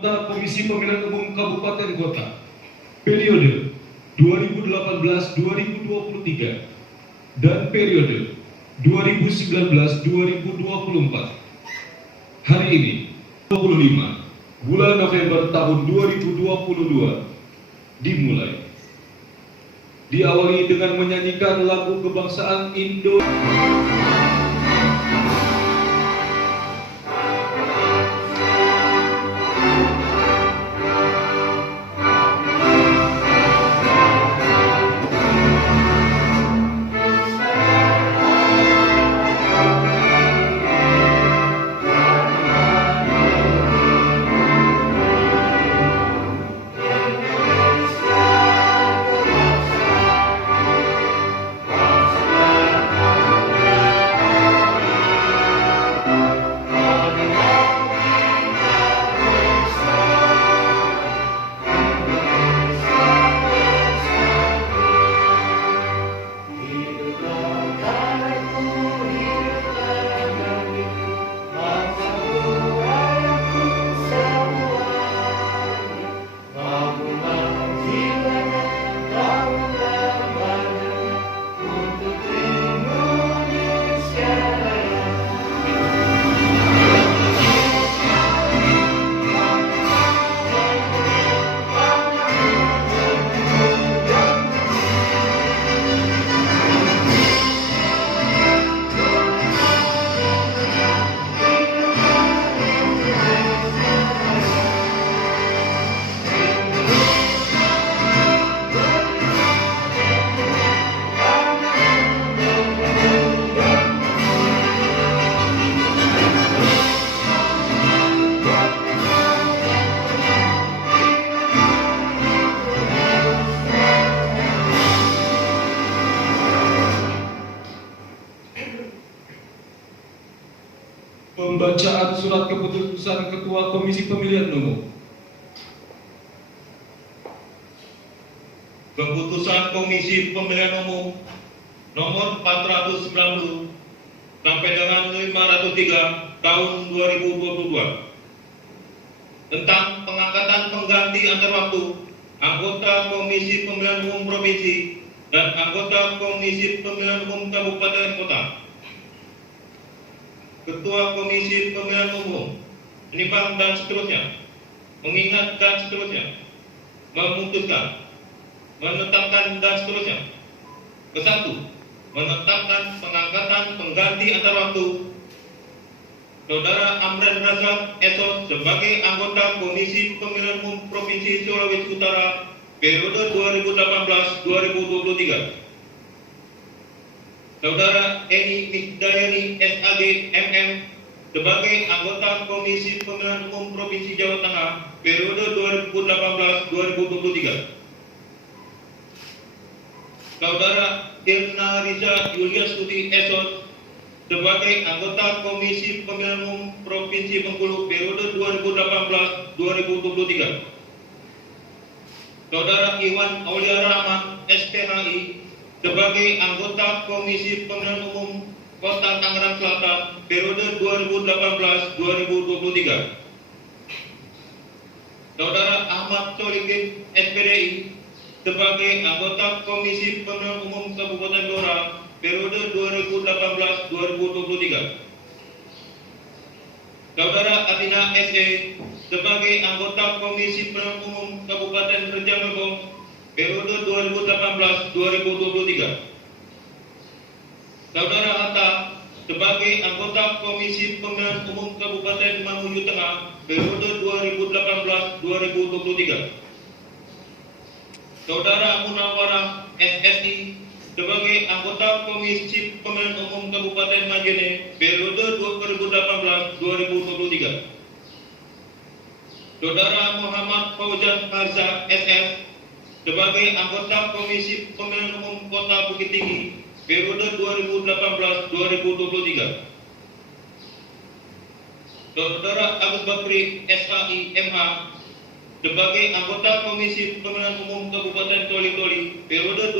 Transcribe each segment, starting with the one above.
Komisi Pemilihan Umum Kabupaten Kota periode 2018-2023 dan periode 2019-2024. Hari ini 25 bulan November tahun 2022 dimulai. Diawali dengan menyanyikan lagu kebangsaan Indonesia. Pembacaan surat keputusan Ketua Komisi Pemilihan Umum. Keputusan Komisi Pemilihan Umum nomor 490 sampai dengan 503 tahun 2022 tentang pengangkatan pengganti antar waktu anggota Komisi Pemilihan Umum Provinsi dan anggota Komisi Pemilihan Umum Kabupaten Kota. Ketua Komisi Pemilihan Umum menimbang dan seterusnya, mengingat dan seterusnya, memutuskan, menetapkan dan seterusnya. Kesatu, menetapkan pengangkatan pengganti antar waktu Saudara Amran Razak Esos sebagai anggota Komisi Pemilihan Umum Provinsi Sulawesi Utara periode 2018-2023. Saudara Eni Misdayani SAG MM sebagai anggota Komisi Pemilihan Umum Provinsi Jawa Tengah periode 2018-2023. Saudara Irna Riza Yuliastuti Esos sebagai anggota Komisi Pemilihan Umum Provinsi Bengkulu periode 2018-2023. Saudara Iwan Aulia Rahman SPHI sebagai anggota Komisi Pemilihan Umum Kota Tangerang Selatan periode 2018-2023. Saudara Ahmad Solikin SPDI sebagai anggota Komisi Pemilihan Umum Kabupaten Blora periode 2018-2023. Saudara Atina SE sebagai anggota Komisi Pemilihan Umum Kabupaten Rejang Lebong periode 2018-2023. Saudara Hatta sebagai anggota Komisi Pemilihan Umum Kabupaten Mamuju Tengah periode 2018-2023. Saudara Munawarah SSI sebagai anggota Komisi Pemilihan Umum Kabupaten Majene periode 2018-2023. Saudara Muhammad Fauzan Harza SS sebagai anggota Komisi Pemilihan Umum Kota Bukit Tinggi periode 2018-2023. Saudara Agus Bakri SHI MH sebagai anggota Komisi Pemilihan Umum Kabupaten Toli-Toli periode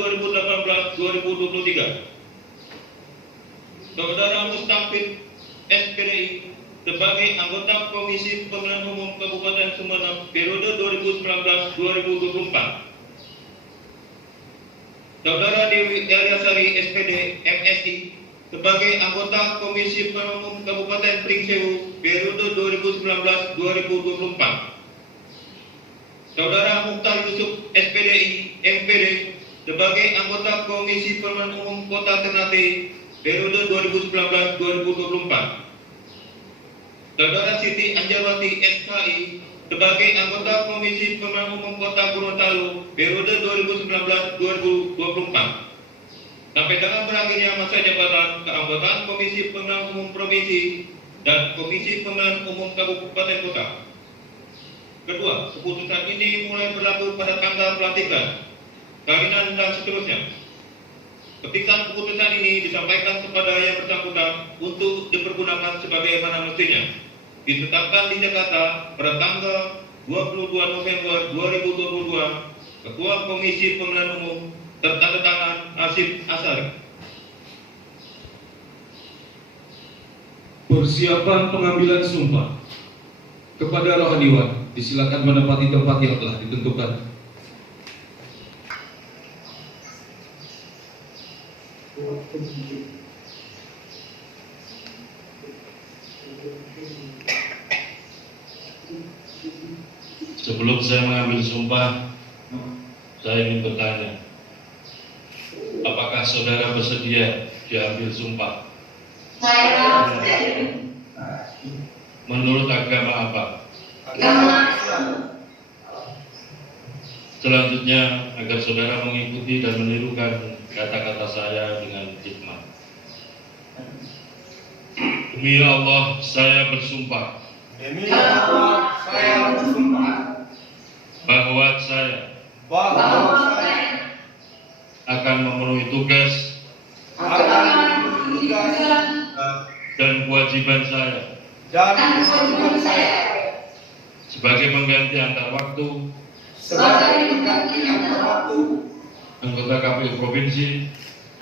2018-2023. Saudara Mustafid SPDI sebagai anggota Komisi Pemilihan Umum Kabupaten Sumeneb periode 2019-2024. Saudara Dewi Eliasari SPD MSI sebagai anggota Komisi Pemilihan Umum Kabupaten Pringsewu periode 2019-2024. Saudara Mukhtar Yusuf SPDI MPD sebagai anggota Komisi Pemilihan Umum Kota Ternate periode 2019-2024. Saudara Siti Anjarwati SKI sebagai anggota Komisi Pemilihan Umum Kota Gorontalo periode 2019-2024. Sampai dengan berakhirnya masa jabatan keanggotaan Komisi Pemilihan Umum Provinsi dan Komisi Pemilihan Umum Kabupaten Kota. Kedua, keputusan ini mulai berlaku pada tanggal pelantikan, salinan dan seterusnya. Petikan keputusan ini disampaikan kepada yang bersangkutan untuk dipergunakan sebagaimana mestinya. Ditetapkan di Jakarta pada tanggal 22 November 2022, Ketua Komisi Pemilihan Umum tertanda tangan Asif Asari. Persiapan pengambilan sumpah. Kepada rohaniwan, disilakan menempati tempat yang telah ditentukan. Sebelum saya mengambil sumpah, saya ingin bertanya, apakah saudara bersedia diambil sumpah? Saya Menurut agama apa? agama Selanjutnya, agar saudara mengikuti dan menirukan kata-kata saya dengan hikmat. Demi Allah, saya bersumpah Demi Allah, saya bersumpah bahwa saya bahwa saya akan memenuhi tugas akan memenuhi tugas dan kewajiban saya dan kewajiban saya sebagai pengganti antar waktu sebagai pengganti antar waktu anggota KPU Provinsi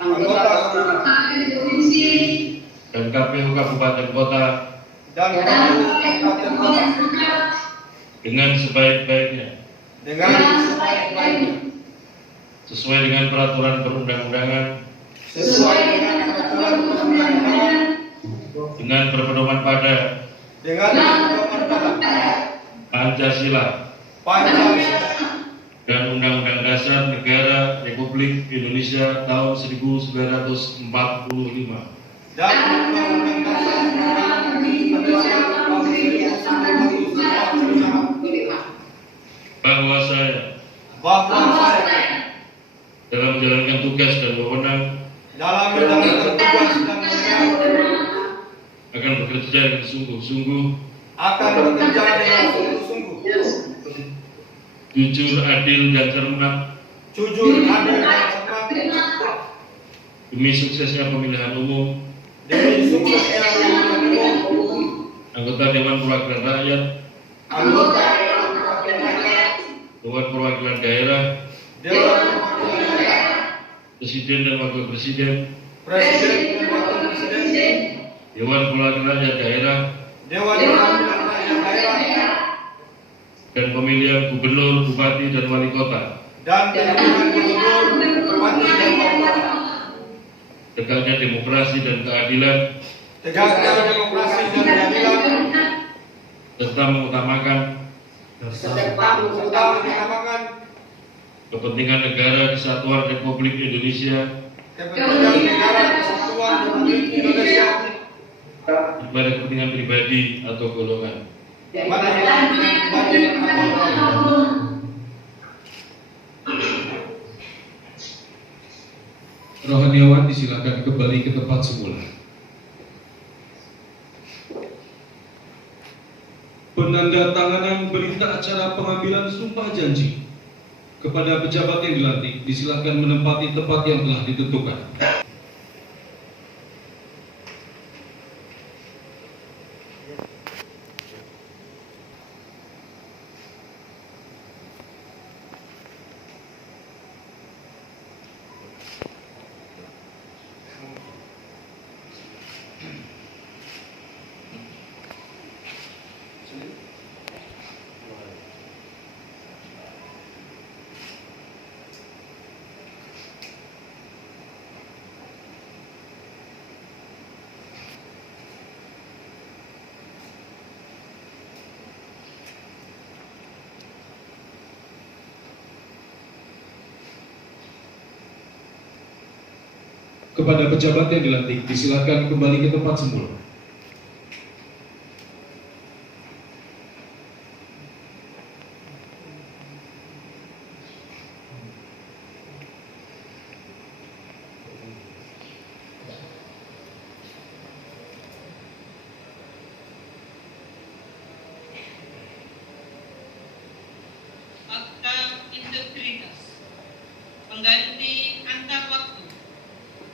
anggota provinsi dan KPU Kabupaten Kota dan kabupaten kota dengan sebaik-baiknya dengan sebaik-baiknya sesuai dengan peraturan perundang-undangan sesuai dengan peraturan perundang-undangan dengan berpedoman pada dengan pedoman pada Pancasila Pancasila dan Undang-Undang Dasar Negara Republik Indonesia tahun 1945, dan Undang-Undang Dasar Negara Indonesia tahun 1945 bahwa saya dalam menjalankan tugas dan wewenang dalam menjalankan tugas dan wewenang akan bekerja dengan sungguh-sungguh, akan bekerja dengan sungguh-sungguh, jujur, adil, dan cermat jujur, adil, dan cermat demi suksesnya pemilihan umum demi suksesnya pemilihan umum anggota Dewan Perwakilan Rakyat, anggota Dewan Perwakilan Rakyat, Dewan Perwakilan Daerah, Dewan Perwakilan Daerah, Presiden dan Wakil Presiden, Presiden dan Wakil Presiden, Dewan Perwakilan Rakyat Daerah, Dewan Perwakilan Rakyat Daerah, dan pemilihan Gubernur, Bupati, dan Wali Kota. dan pemilihan Gubernur, Bupati, dan Wali Kota. Tegaknya demokrasi dan keadilan, Tegaknya demokrasi dan keadilan, serta mengutamakan serta mengutamakan kepentingan negara kesatuan Republik Indonesia kepentingan negara kesatuan Republik Indonesia daripada kepentingan pribadi atau golongan. pada kepentingan pribadi atau golongan. Rohaniawan disilakan kembali ke tempat semula. Penandatanganan berita acara pengambilan sumpah janji kepada pejabat yang dilantik disilakan menempati tempat yang telah ditentukan. Kepada pejabat yang dilantik, disilakan kembali ke tempat semula. Akta integritas pengganti antar waktu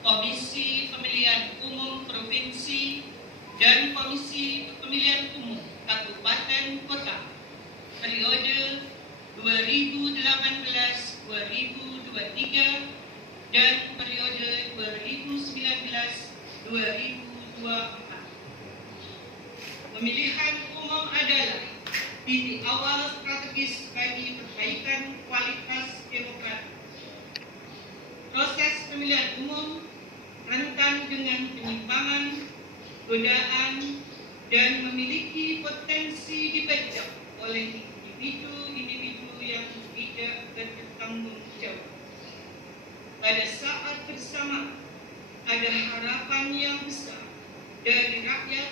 Komisi Pemilihan Umum Provinsi dan Komisi Pemilihan Umum Kabupaten Kota periode 2018-2023 dan periode 2019-2024. Pemilihan umum adalah titik awal strategis bagi perbaikan kualitas demokrasi. Proses pemilihan umum rentan dengan penyimpangan, godaan, dan memiliki potensi dibajak oleh individu-individu yang tidak bertanggung jawab. Pada saat bersamaan, ada harapan yang besar dari rakyat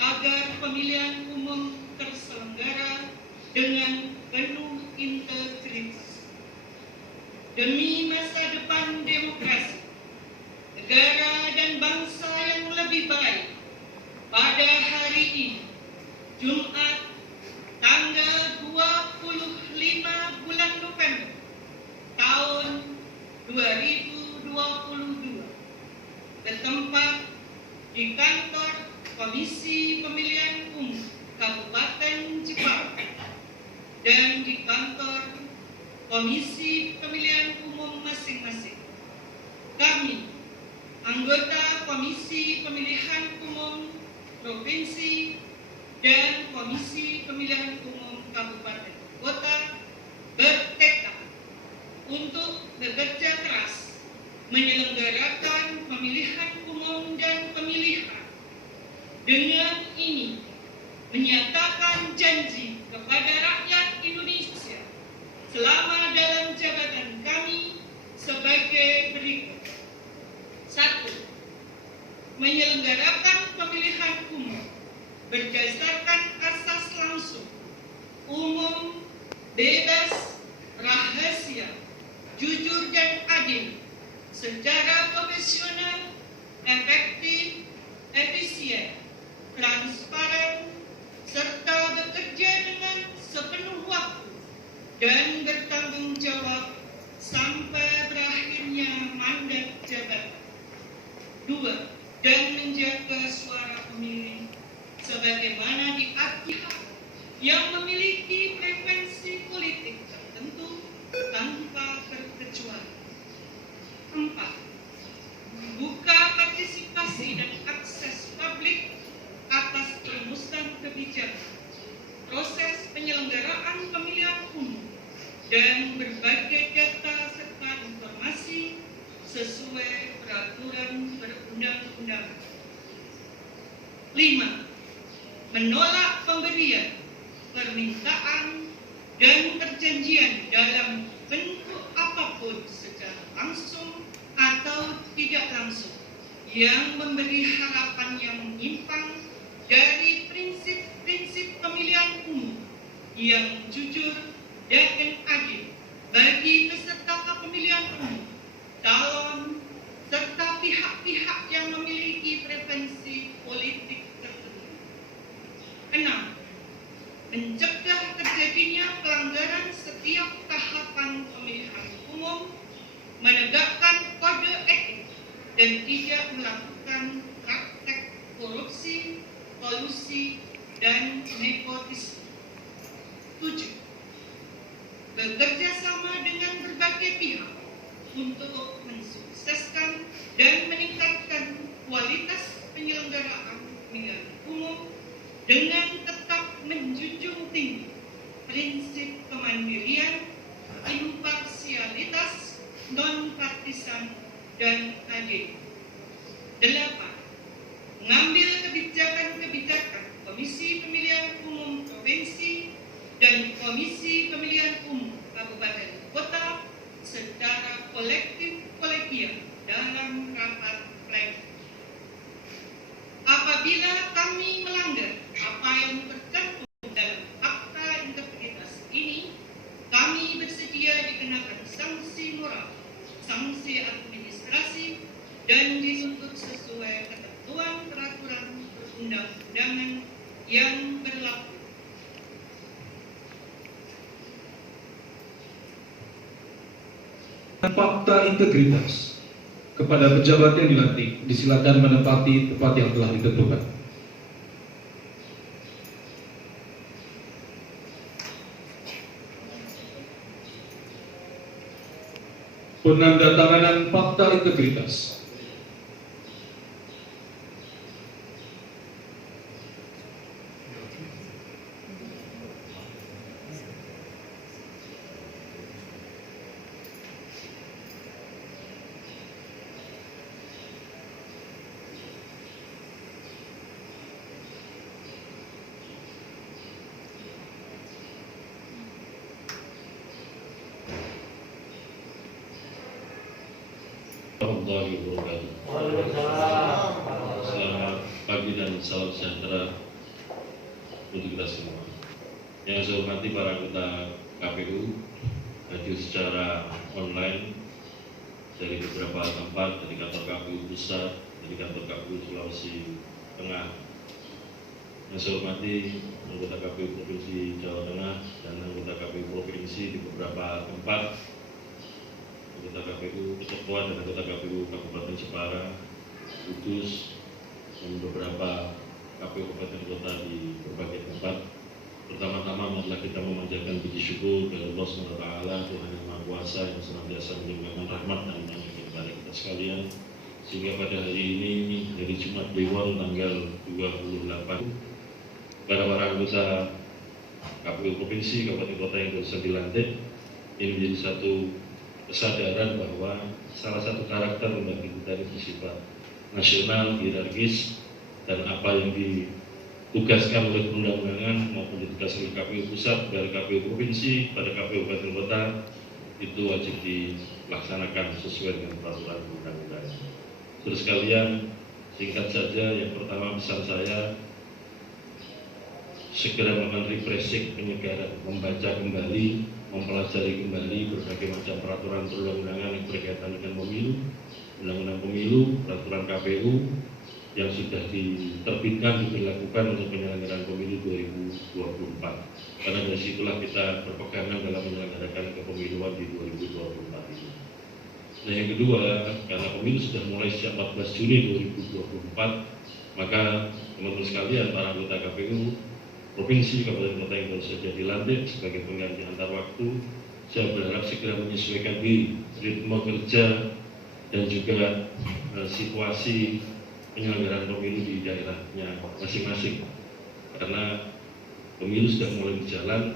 agar pemilihan umum terselenggara dengan penuh integritas. Demi masa depan demokrasi, negara dan bangsa yang lebih baik, pada hari ini, Jumat, tanggal 25 bulan November, tahun 2022, bertempat di kantor Komisi Pemilihan Umum Kabupaten Jepara dan di kantor Komisi Pemilihan Umum masing-masing. Kami, anggota Komisi Pemilihan Umum Provinsi dan Komisi Pemilihan Umum Kabupaten Kota, bertekad untuk bekerja keras menyelenggarakan pemilihan umum dan pemilihan. Dengan ini, menyatakan janji kepada rakyat Indonesia selama dalam jabatan kami sebagai berikut. 1. Menyelenggarakan pemilihan umum berdasarkan asas langsung, umum, bebas, rahasia, jujur dan adil, secara profesional, efektif, efisien, transparan, serta bekerja dengan sepenuh waktu dan bertanggung jawab sampai berakhirnya mandat jabatan. 2. Dan menjaga suara pemilih sebagaimana diatur yang memiliki preferensi politik tertentu tanpa terkecuali. 4. Membuka partisipasi dan akses publik atas perumusan kebijakan, proses penyelenggaraan pemilihan umum, dan berbagai data serta informasi sesuai peraturan perundang-undangan. 5. Menolak pemberian, permintaan, dan perjanjian dalam bentuk apapun secara langsung atau tidak langsung yang memberi harapan yang menyimpang dari prinsip-prinsip pemilihan umum yang jujur dan adil bagi peserta pemilihan umum, calon, serta pihak-pihak yang memiliki preferensi politik tertentu. 6. Mencegah terjadinya pelanggaran setiap tahapan pemilihan umum, menegakkan kode etik, dan tidak melakukan praktek korupsi, kolusi, dan nepotisme. 7. Bekerja sama dengan berbagai pihak untuk mensukseskan dan meningkatkan kualitas penyelenggaraan pemilihan umum dengan tetap menjunjung tinggi prinsip kemandirian, imparsialitas, non-partisan, dan adil. 8. Mengambil kebijakan-kebijakan Komisi Pemilihan Umum Provinsi dan Komisi Pemilihan Umum Kabupaten Kota secara kolektif kolegial dalam rapat sanksi administrasi dan dituntut sesuai ketentuan peraturan perundang-undangan yang berlaku. Fakta integritas kepada pejabat yang dilantik disilakan menempati tempat yang telah ditentukan. Penandatanganan fakta integritas. Warahmatullahi wabarakatuh. Selamat pagi dan salam sejahtera untuk kita semua. Yang saya hormati para anggota KPU hadir secara online dari beberapa tempat, dari kantor KPU Pusat, dari kantor KPU Sulawesi Tengah. Yang saya hormati anggota KPU Provinsi Jawa Tengah dan anggota KPU Provinsi di beberapa tempat, anggota KPU Ketepuan dan anggota KPU Kabupaten Jepara, Kudus, dan beberapa KPU kabupaten kota di berbagai tempat. Pertama-tama marilah kita memanjatkan puji syukur kepada Allah SWT, Tuhan yang Maha Kuasa yang senantiasa melimpahkan rahmat dan banyak kepada kita sekalian, sehingga pada hari ini, hari Jumat Kliwon tanggal 28, para anggota KPU Provinsi, Kabupaten Kota yang baru saja dilantik, ini menjadi satu kesadaran bahwa salah satu karakter lembaga kita ini bersifat nasional, hierarkis, dan apa yang ditugaskan oleh undang-undangan maupun ditugaskan oleh KPU Pusat, dari KPU Provinsi, pada KPU Kabupaten Kota itu wajib dilaksanakan sesuai dengan peraturan undang-undangan. Saudara sekalian, singkat saja, yang pertama pesan saya segera melakukan refreshing, penyegaran, membaca kembali, mempelajari kembali berbagai macam peraturan perundang-undangan yang berkaitan dengan pemilu, undang-undang pemilu, peraturan KPU yang sudah diterbitkan, diberlakukan untuk penyelenggaraan pemilu 2024. Karena dari situlah kita berpegangan dalam menyelenggarakan kepemiluan di 2024 ini. Nah, yang kedua, karena pemilu sudah mulai sejak 14 Juni 2024, maka teman-teman sekalian, para anggota KPU Provinsi, Kabupaten Kota yang baru saja dilantik sebagai pengganti antar waktu, saya berharap segera menyesuaikan diri, ritme kerja dan juga situasi penyelenggaraan pemilu di daerahnya masing-masing. Karena pemilu sudah mulai berjalan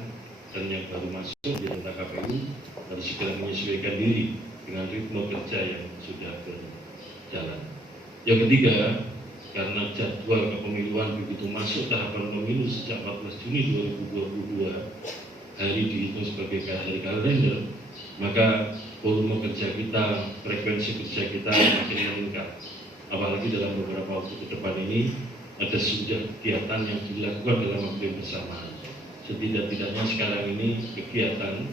dan yang baru masuk di anggota KPU harus segera menyesuaikan diri dengan ritme kerja yang sudah berjalan. Yang ketiga, karena jadwal kepemiluan begitu masuk tahapan pemilu sejak 14 Juni 2022, hari dihitung sebagai hari kalender, maka volume kerja kita, frekuensi kerja kita makin meningkat. Apalagi dalam beberapa waktu ke depan ini ada sudah kegiatan yang dilakukan dalam waktu yang bersamaan. Setidak-tidaknya sekarang ini kegiatan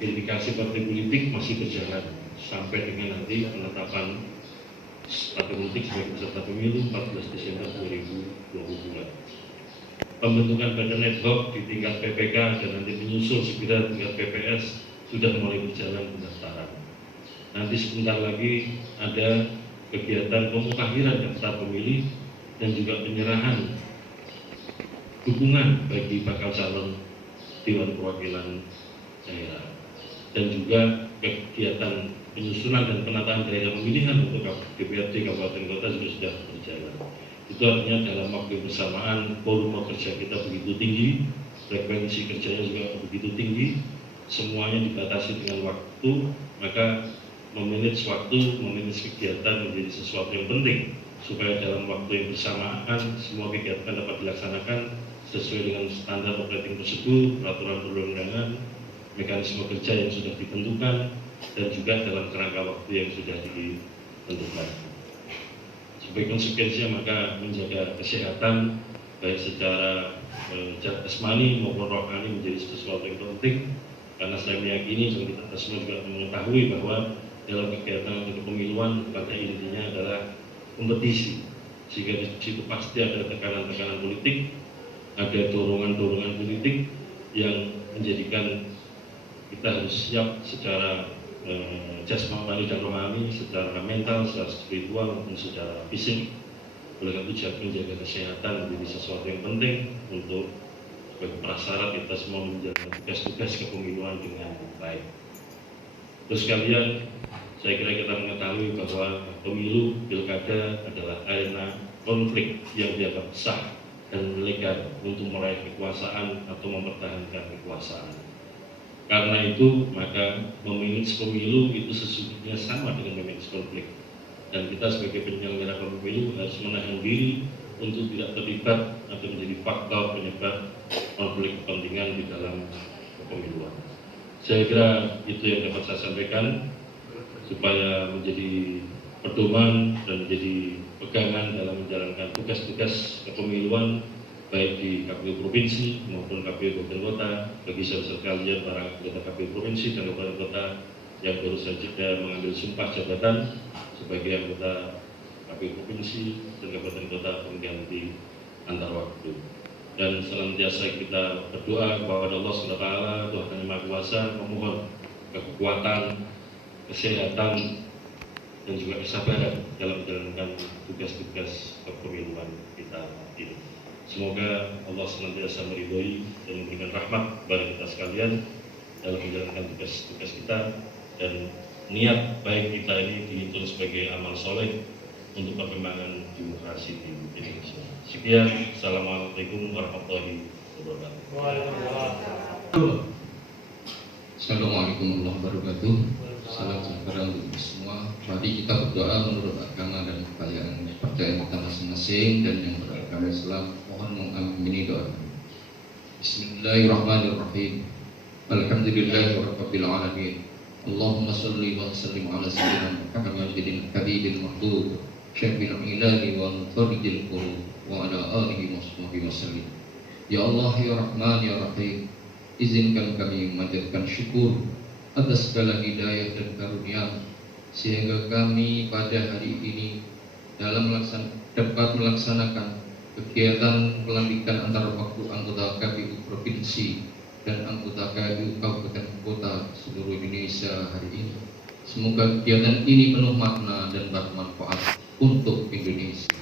verifikasi partai politik masih berjalan sampai dengan nanti penetapan partai politik sebagai peserta pemilu 14 Desember 2022. Pembentukan badan ad hoc di tingkat PPK dan nanti menyusul segera tingkat PPS sudah mulai berjalan pendaftaran. Nanti sebentar lagi ada kegiatan pemukhakiran daftar pemilih dan juga penyerahan dukungan bagi bakal calon Dewan Perwakilan Daerah, dan juga kegiatan penyusunan dan penataan daerah pemilihan untuk DPRD Kabupaten Kota juga sudah berjalan. Itu artinya dalam waktu bersamaan volume kerja kita begitu tinggi, frekuensi kerjanya juga begitu tinggi, semuanya dibatasi dengan waktu, maka memanage waktu, memanage kegiatan menjadi sesuatu yang penting supaya dalam waktu yang bersamaan semua kegiatan dapat dilaksanakan sesuai dengan standar operating prosedur, peraturan perundang-undangan, mekanisme kerja yang sudah ditentukan, dan juga dalam kerangka waktu yang sudah ditentukan. Sebagai konsekuensinya maka menjaga kesehatan baik secara jasmani maupun rohani menjadi sesuatu yang penting, karena saya meyakini dan kita semua juga mengetahui bahwa dalam kegiatan kepemiluan pada intinya adalah kompetisi, sehingga di situ pasti ada tekanan-tekanan politik, ada dorongan-dorongan politik yang menjadikan kita harus siap secara jasmani dan rohani, secara mental, secara spiritual maupun secara fisik. Oleh karena itu menjaga kesehatan menjadi sesuatu yang penting untuk sebagai prasyarat kita semua menjalankan tugas-tugas kepemiluan dengan baik. Terus sekalian, saya kira kita mengetahui bahwa pemilu pilkada adalah arena konflik yang dianggap sah dan legal untuk meraih kekuasaan atau mempertahankan kekuasaan. Karena itu maka memanage pemilu itu sesungguhnya sama dengan memanage konflik, dan kita sebagai penyelenggara pemilu harus menahan diri untuk tidak terlibat atau menjadi faktor penyebab konflik kepentingan di dalam kepemiluan. Saya kira itu yang dapat saya sampaikan supaya menjadi pedoman dan menjadi pegangan dalam menjalankan tugas-tugas kepemiluan baik di KPU Provinsi maupun KPU Kabupaten Kota, bagi saudara sekalian para anggota KPU Provinsi dan Kabupaten Kota yang baru saja mengambil sumpah jabatan sebagai anggota KPU Provinsi dan Kabupaten Kota pengganti antar waktu. Dan senantiasa kita berdoa kepada Allah SWT, Tuhan yang Maha Kuasa, memohon kekuatan, kesehatan, dan juga kesabaran dalam menjalankan tugas-tugas kepemiluan kita ini. Semoga Allah senantiasa meridhoi dan memberikan rahmat kepada kita sekalian dalam menjalankan tugas-tugas kita, dan niat baik kita ini dihitung sebagai amal soleh untuk perkembangan demokrasi di Indonesia. Sekian, Assalamualaikum warahmatullahi wabarakatuh. Assalamualaikum warahmatullahi wabarakatuh. Salam sejahtera untuk kita semua. Mari kita berdoa menurut agama dan kepercayaan kita masing-masing, dan yang beragama Islam mohon mengamini doa. Bismillahirrahmanirrahim. Alhamdulillahirabbil alamin. Allahumma shalli wa sallim ala sayyidina Muhammadin habibil mahdud syafil ilahi wa mufarrijil qulub wa ala alihi wa sahbihi wasallim. Ya Allah ya Rahman ya Rahim, izinkan kami memanjatkan syukur atas segala hidayah dan karunia, sehingga kami pada hari ini dapat melaksanakan kegiatan pelantikan antar waktu anggota KPU Provinsi dan anggota KPU Kabupaten Kota seluruh Indonesia hari ini. Semoga kegiatan ini penuh makna dan bermanfaat untuk Indonesia.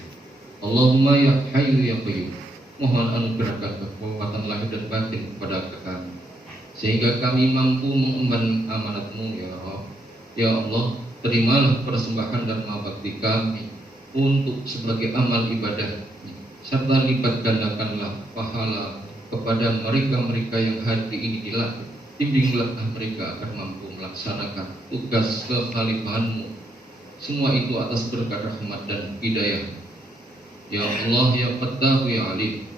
Allahumma ya Hayyu ya Qayyum, mohon anugerahkan kekuatan lahir dan batin kepada kami, sehingga kami mampu mengemban amanat-Mu ya Rabb. Ya Allah, terimalah persembahan dan bakti kami untuk sebagai amal ibadah, serta lipat gandakanlah pahala kepada mereka-mereka yang hari ini dilatih. Bimbinglah mereka agar mampu melaksanakan tugas kekhalifahan-Mu. Semua itu atas berkat rahmat dan hidayah. Ya Allah ya Fattahu ya Alim,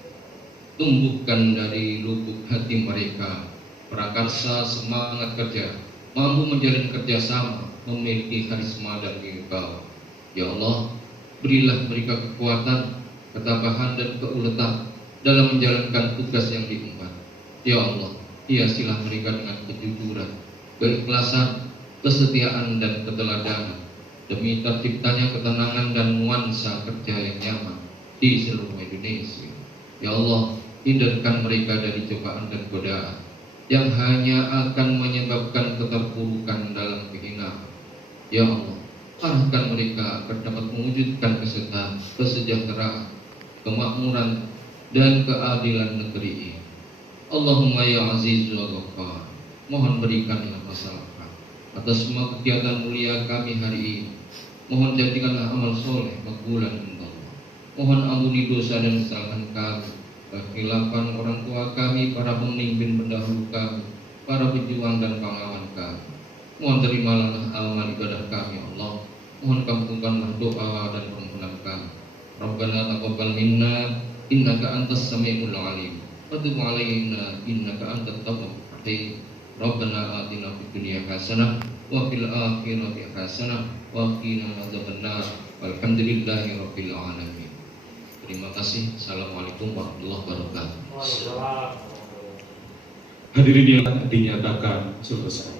tumbuhkan dari lubuk hati mereka prakarsa, semangat kerja, mampu menjalin kerjasama, memiliki karisma dan wibawa. Ya Allah, berilah mereka kekuatan, ketabahan dan keuletan dalam menjalankan tugas yang diemban. Ya Allah, hiasilah mereka dengan kejujuran, keikhlasan, kesetiaan dan keteladanan, demi terciptanya ketenangan dan nuansa kerja yang nyaman di seluruh Indonesia. Ya Allah, hindarkan mereka dari cobaan dan godaan yang hanya akan menyebabkan keterpurukan dalam kehinaan. Ya Allah, arahkan mereka agar dapat mewujudkan kesejahteraan, kemakmuran dan keadilan negeri ini. Allahumma ya Aziz wa Ghaffar, mohon berikanlah maslahat atas semua kegiatan mulia kami hari ini. Mohon jadikanlah amal soleh makbulan untuk Allah. Mohon ampuni dosa dan kesalahan kami, kekhilafan orang tua kami, para pemimpin pendahulu kami, para pejuang dan pahlawan kami. Mohon terimalah amal ibadah kami Allah. Mohon kabulkanlah doa dan permohonan kami. Rabbana taqabbal minna innaka antas samiul alim wa tub alaina innaka antat tawwabur rahim. Rabbana atina fid dunya hasanah wa fil akhirati hasanah wa qina adzabannar. Walhamdulillahi rabbil alamin. Terima kasih. Assalamualaikum warahmatullahi wabarakatuh. Hadirin yang dinyatakan selesai.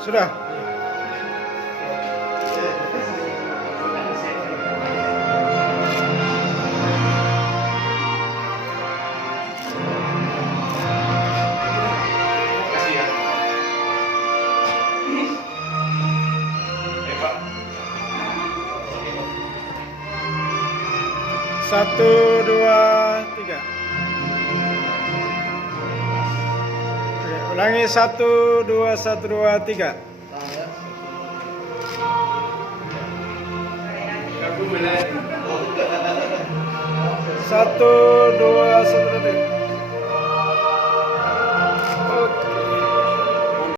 Sudah. Kasih ya. Pak. 1, 2, 3. Oke, ulangi 1, 2, 1, 2, 3. Aku mulai. 1, 2, 1, 2, 3.